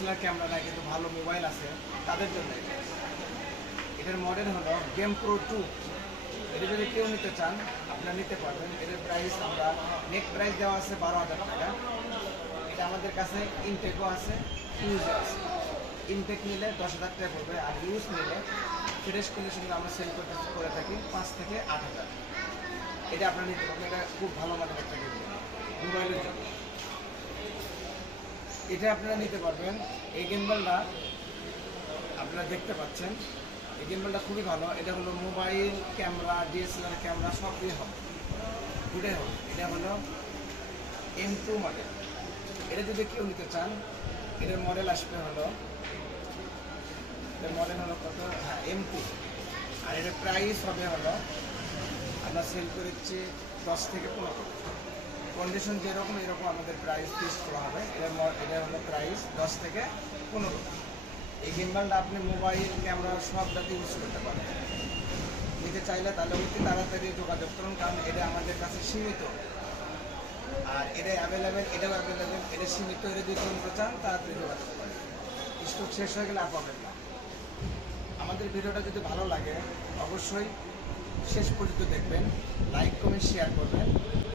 DSLR camera নাই কিন্তু ভালো মোবাইল আছে তাদের জন্য এটার মডেল হলো গেম প্রো 2। এটা যদি কেউ নিতে চান আপনারা নিতে পারবেন। এটার প্রাইস আমরা নেট প্রাইস দেওয়া আছে 12,000 টাকা। এটা আমাদের কাছে ইনটেকও আছে, ইউজও আছে। ইনটেক নিলে 10,000 টাকা পড়বে, আর ইউজ নিলে ফ্রেশ কন্ডিশনে আমরা সেল করে থাকি 5 থেকে 8,000। এটা আপনারা নিতে পারবেন। এটা খুব ভালো মানের একটা মোবাইলের জন্য এটা আপনারা নিতে পারবেন। এই গেমবলটা আপনারা দেখতে পাচ্ছেন, এই গেমবলটা খুবই ভালো। এটা হলো মোবাইল ক্যামেরা, ডিএসএলআর ক্যামেরা সব দিয়ে হবে, দুটাই হবে। এটা হলো M2 মডেল। এটা যদি কেউ নিতে চান এটার মডেল আসবে হলো, এটার মডেল হলো কত, হ্যাঁ M2। আর এটার প্রাইস হবে হলো, আমরা সেল করেছি 10 থেকে 15। কন্ডিশন যেরকম এরকম আমাদের প্রাইস ফিক্স করা হবে। এটা হলো প্রাইস 10 থেকে 15। এই গিম্বালটা আপনি মোবাইল ক্যামেরা সবটাতে ইউজ করতে পারেন। নিতে চাইলে তাহলে অতি তাড়াতাড়ি যোগাযোগ করুন, কারণ এটা আমাদের কাছে সীমিত। আর এটা অ্যাভেলেবেল, এটাও অ্যাভেলেবেল। এটা সীমিত, এটা যদি কিনতে চান তাড়াতাড়ি যোগাযোগ করেন। স্টক শেষ হয়ে গেলে আর পাবেন না। আমাদের ভিডিওটা যদি ভালো লাগে অবশ্যই শেষ পর্যন্ত দেখবেন, লাইক কমেন্ট শেয়ার করবেন।